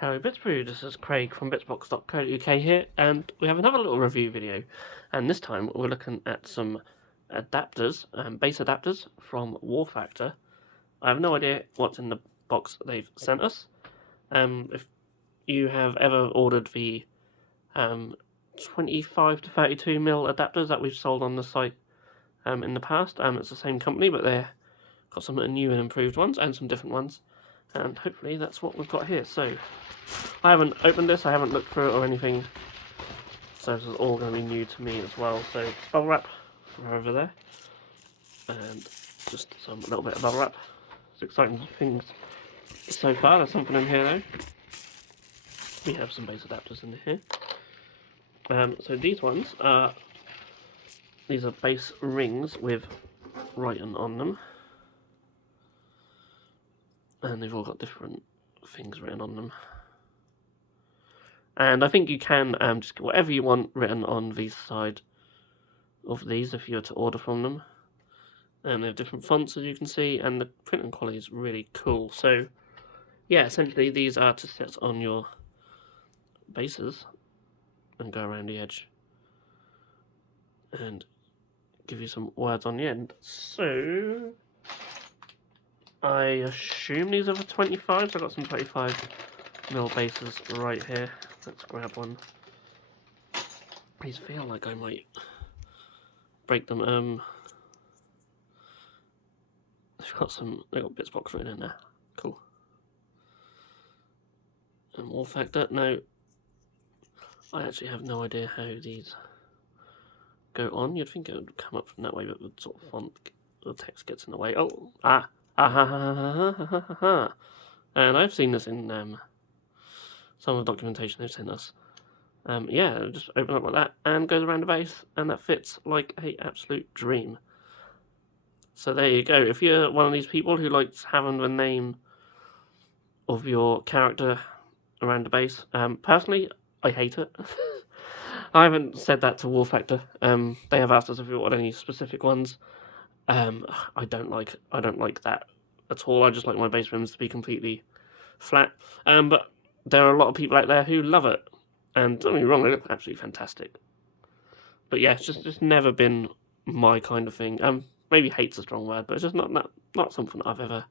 Hello Bitzbox, this is Craig from Bitzbox.co.uk here, and we have another little review video, and this time we're looking at some adapters, base adapters from Warfactor. I have no idea what's in the box that they've sent us. If you have ever ordered the 25 to 32mm adapters that we've sold on the site in the past, it's the same company, but they've got some new and improved ones and some different ones. And hopefully that's what we've got here. So I haven't opened this, I haven't looked through it or anything, so this is all going to be new to me as well. So bubble wrap from over there, and just some little bit of bubble wrap. It's exciting things so far. There's something in here though. We have some base adapters in here. So these ones are base rings with writing on them. And they've all got different things written on them. And I think you can just get whatever you want written on the side of these if you were to order from them. And they have different fonts, as you can see, and the printing quality is really cool. So yeah, essentially these are to sit on your bases and go around the edge and give you some words on the end. So I assume these are the 25s. I've got some 25mm bases right here. Let's grab one. These feel like I might break them. They've got Bitzbox written in there. Cool. And Warfactor. Now, I actually have no idea how these go on. You'd think it would come up from that way, but the sort of font, the text gets in the way. Oh, and I've seen this in some of the documentation they've sent us. Yeah, just open up like that and goes around the base, and that fits like an absolute dream. So there you go. If you're one of these people who likes having the name of your character around the base, personally, I hate it. I haven't said that to Warfactor. They have asked us if we want any specific ones. I don't like that at all. I just like my base rims to be completely flat. But there are a lot of people out there who love it, and don't get me wrong, they look absolutely fantastic. But yeah, it's just never been my kind of thing. Maybe hate's a strong word, but it's just not something I've ever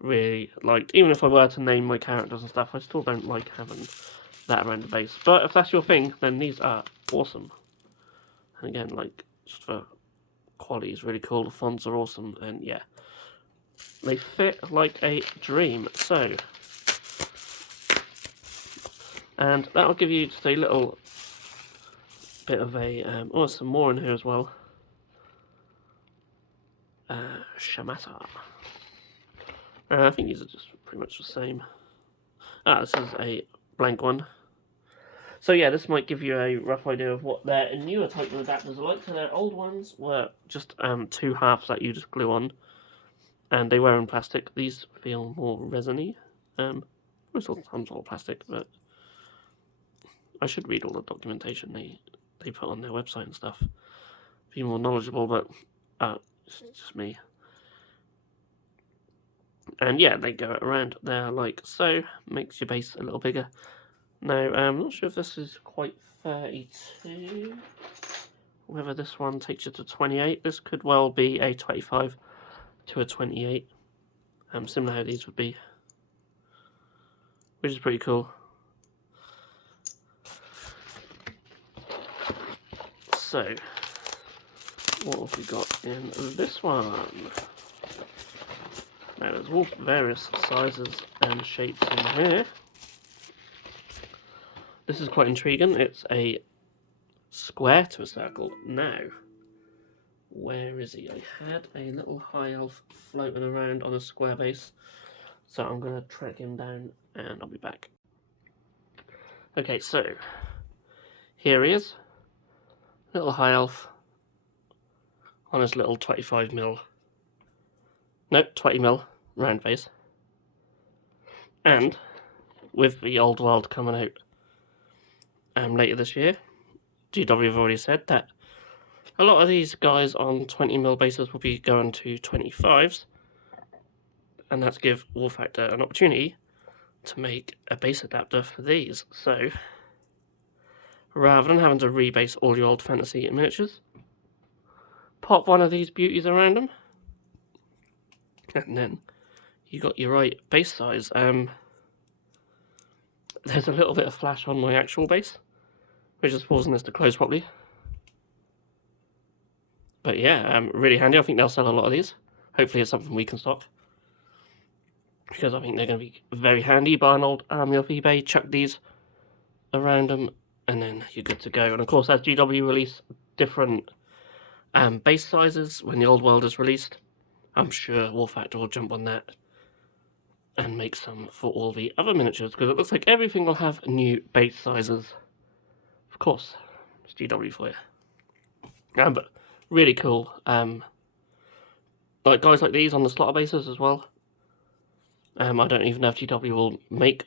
really liked. Even if I were to name my characters and stuff, I still don't like having that around the base. But if that's your thing, then these are awesome. And again, like, just for quality is really cool, the fonts are awesome, and yeah, they fit like a dream. So, and that'll give you just a little bit of a oh, there's some more in here as well. Shamata. I think these are just pretty much the same. This is a blank one. So yeah, this might give you a rough idea of what their newer type of adapters are like. So their old ones were just two halves that you just glue on, and they were in plastic. These feel more resiny. Some sort of plastic, but I should read all the documentation they put on their website and stuff. Be more knowledgeable, but it's just me. And yeah, they go around there like so. Makes your base a little bigger. Now, I'm not sure if this is quite 32, whether this one takes you to 28. This could well be a 25 to a 28, similar how these would be, which is pretty cool. So, what have we got in this one? Now, there's all various sizes and shapes in here. This is quite intriguing. It's a square to a circle. Now, where is he? I had a little high elf floating around on a square base, so I'm going to track him down and I'll be back. Okay, so here he is. Little high elf on his little 25mm, nope, 20mm round base. And with the old world coming out later this year, GW have already said that a lot of these guys on 20mm bases will be going to 25s, and that's give Warfactor an opportunity to make a base adapter for these. So rather than having to rebase all your old fantasy miniatures, pop one of these beauties around them, and then you got your right base size. There's a little bit of flash on my actual base, which is forcing this to close properly. But yeah, really handy. I think they'll sell a lot of these. Hopefully it's something we can stock, because I think they're going to be very handy. Buy an old army off eBay, chuck these around them, and then you're good to go. And of course, as GW release different base sizes when the old world is released, I'm sure Warfactor will jump on that and make some for all the other miniatures, because it looks like everything will have new base sizes. Of course, it's GW for you. But really cool. Like guys like these on the slaughter bases as well. I don't even know if GW will make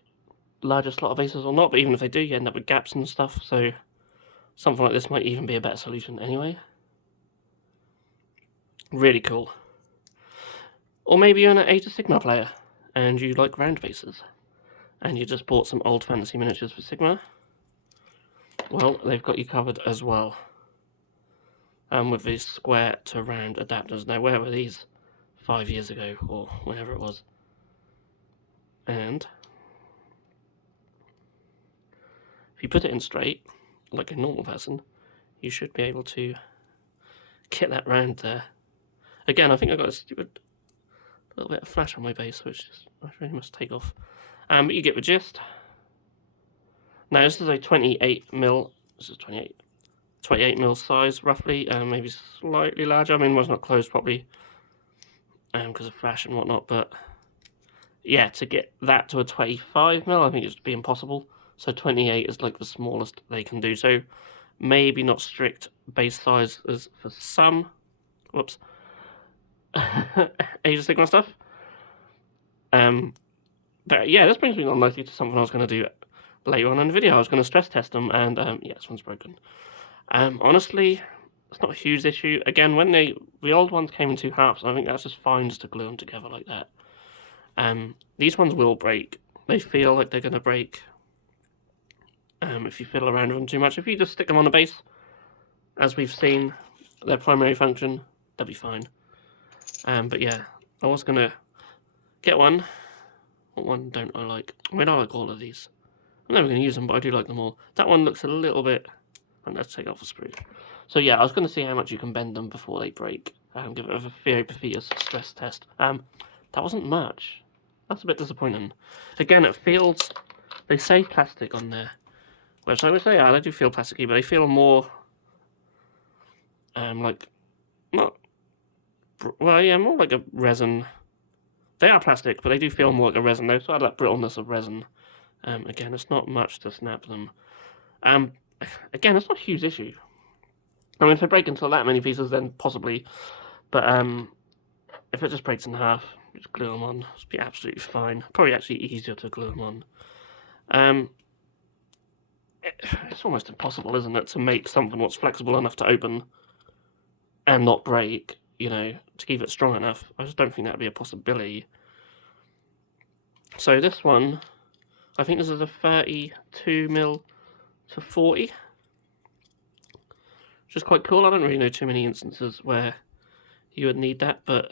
larger slaughter bases or not, but even if they do, you end up with gaps and stuff, so something like this might even be a better solution anyway. Really cool. Or maybe you're an Age of Sigmar player and you like round bases, and you just bought some old fantasy miniatures for Sigmar. Well, they've got you covered as well. With these square to round adapters. Now, where were these 5 years ago, or whenever it was? And if you put it in straight, like a normal person, you should be able to get that round there. Again, I think I got a stupid little bit of flash on my base, which I really must take off. But you get the gist. Now, this is a 28mm. This is 28mm size, roughly. Maybe slightly larger. I mean, mine's not closed properly because of flash and whatnot. But yeah, to get that to a 25mm, I think it'd be impossible. So 28 is like the smallest they can do. So maybe not strict base size as for some. Whoops. Age of Sigmar stuff. But yeah, this brings me on nicely to something I was going to do later on in the video. I was going to stress test them, and yeah, this one's broken. Honestly, it's not a huge issue. Again, when the old ones came in 2 halves, I think that's just fine just to glue them together like that. These ones will break. They feel like they're going to break if you fiddle around with them too much. If you just stick them on the base, as we've seen, their primary function, they'll be fine. But yeah, I was going to get one. What one don't I like? I mean, I like all of these. I'm never going to use them, but I do like them all. That one looks a little bit... Let's take off the sprue. So yeah, I was going to see how much you can bend them before they break. Give it a very Perfetus stress test. That wasn't much. That's a bit disappointing. Again, it feels... They say plastic on their website, which they are. They do feel plasticky, but they feel more... like... Not... Well, yeah, more like a resin. They are plastic, but they do feel more like a resin. They still have that brittleness of resin. Again, it's not much to snap them. Again, it's not a huge issue. I mean, if they break into that many pieces, then possibly. But if it just breaks in half, just glue them on. It'll be absolutely fine. Probably actually easier to glue them on. It's almost impossible, isn't it, to make something what's flexible enough to open and not break, you know, to keep it strong enough. I just don't think that would be a possibility. So this one, I think this is a 32mm to 40, which is quite cool. I don't really know too many instances where you would need that, but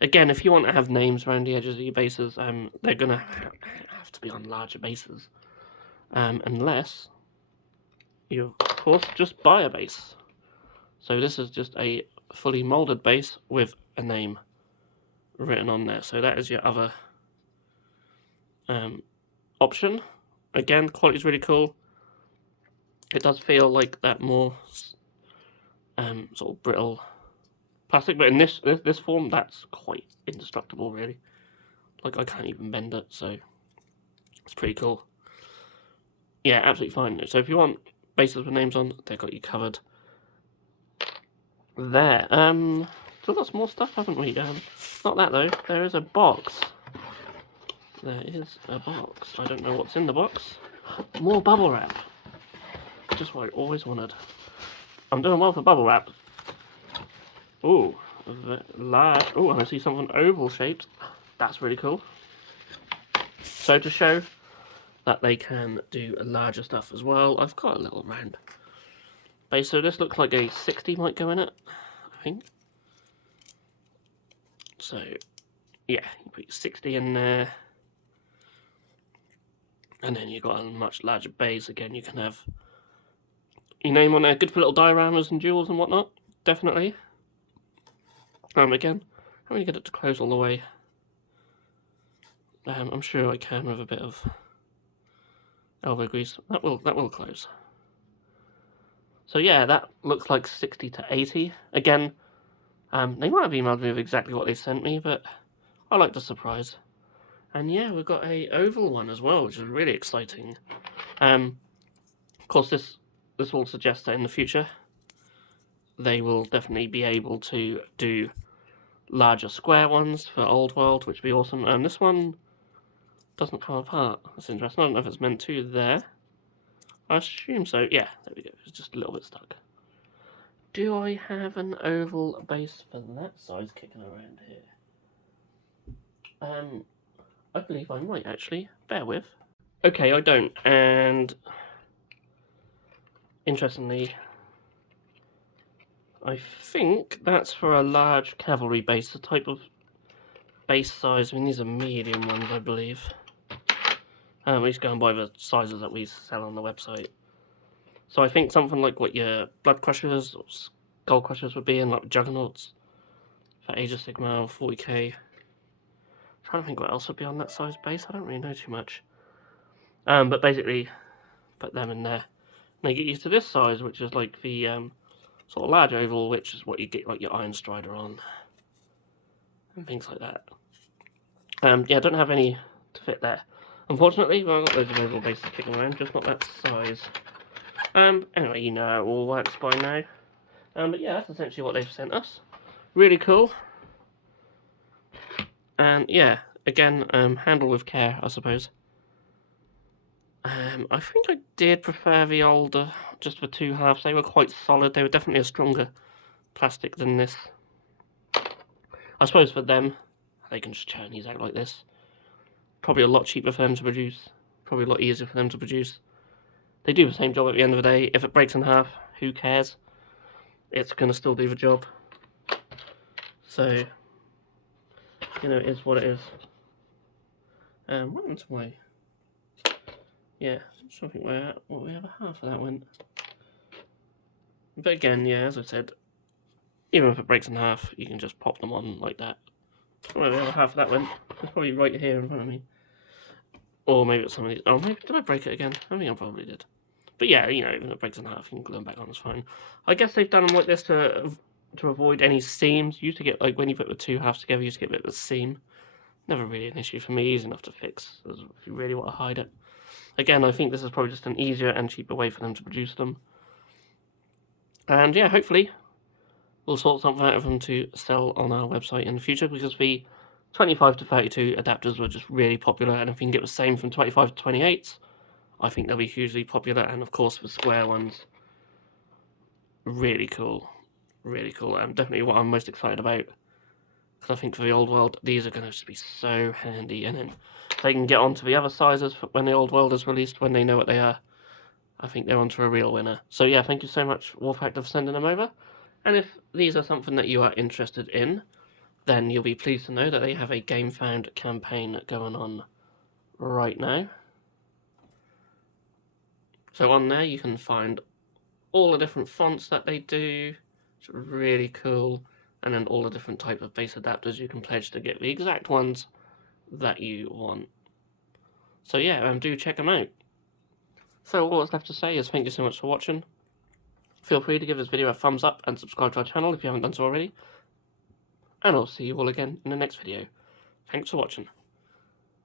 again, if you want to have names around the edges of your bases, they're going to have to be on larger bases, unless you, of course, just buy a base. So this is just a fully molded base with a name written on there. So that is your other option. Again, quality is really cool. It does feel like that more sort of brittle plastic, but in this form, that's quite indestructible, really. Like, I can't even bend it, so it's pretty cool. Yeah, absolutely fine. So if you want bases with names on, they've got you covered there. Still got some more stuff, haven't we? Not that, though. There is a box. There is a box. I don't know what's in the box. More bubble wrap. Just what I always wanted. I'm doing well for bubble wrap. Ooh, large. Ooh, I see something oval shaped. That's really cool. So to show that they can do larger stuff as well, I've got a little round base. So this looks like a 60 might go in it, I think. So yeah, you put your 60 in there. And then you've got a much larger base. Again, you can have your name on there. Good for little dioramas and jewels and whatnot. Definitely. Again, I'm going to get it to close all the way. I'm sure I can with a bit of elbow grease. That will close. So yeah, that looks like 60 to 80. Again, they might have emailed me with exactly what they sent me, but I like the surprise. And yeah, we've got a oval one as well, which is really exciting. Of course, this will suggest that in the future they will definitely be able to do larger square ones for Old World, which would be awesome. This one doesn't come apart. That's interesting. I don't know if it's meant to there. I assume so. Yeah, there we go. It's just a little bit stuck. Do I have an oval base for that size kicking around here? I believe I might actually. Bear with. Okay, I don't. And interestingly, I think that's for a large cavalry base, the type of base size. I mean, these are medium ones, I believe. We just go and buy the sizes that we sell on the website. So I think something like what your Blood Crushers or Skull Crushers would be in, like Juggernauts for Age of Sigmar, 40k. Trying to think what else would be on that size base. I don't really know too much. But basically, put them in there. And they get used to this size, which is like the sort of large oval, which is what you get like your Iron Strider on. And things like that. Yeah, I don't have any to fit there. Unfortunately, well, I've got loads of oval bases kicking around, just not that size. Anyway, you know how it all works by now. But yeah, that's essentially what they've sent us. Really cool. And yeah, again, handle with care, I suppose. I think I did prefer the older, just the 2 halves. They were quite solid. They were definitely a stronger plastic than this. I suppose for them, they can just churn these out like this. Probably a lot cheaper for them to produce. Probably a lot easier for them to produce. They do the same job at the end of the day. If it breaks in half, who cares? It's going to still do the job. So, you know, it is what it is. What happened to my... Yeah, something where we have a half of that went. But again, yeah, as I said, even if it breaks in half, you can just pop them on like that. Where the other half of that went. It's probably right here in front of me. Or maybe it's some of these. Oh, maybe did I break it again? I think I probably did. But yeah, you know, even if it breaks in half, you can glue them back on. It's fine. I guess they've done them like this to avoid any seams. You used to get like when you put the 2 halves together, you used to get a bit of a seam. Never really an issue for me. Easy enough to fix if you really want to hide it. Again, I think this is probably just an easier and cheaper way for them to produce them. And yeah, hopefully we'll sort something out of them to sell on our website in the future, because the 25 to 32 adapters were just really popular, and if we can get the same from 25 to 28, I think they'll be hugely popular. And of course the square ones, really cool. Really cool. Definitely what I'm most excited about, because I think for the Old World, these are going to be so handy. And then they can get onto the other sizes when the Old World is released, when they know what they are. I think they're onto a real winner. So yeah, thank you so much, Warfactor, for sending them over. And if these are something that you are interested in, then you'll be pleased to know that they have a GameFound campaign going on right now. So on there you can find all the different fonts that they do, which are really cool, and then all the different type of base adapters you can pledge to get the exact ones that you want. So yeah, do check them out. So all that's left to say is thank you so much for watching. Feel free to give this video a thumbs up and subscribe to our channel if you haven't done so already. And I'll see you all again in the next video. Thanks for watching.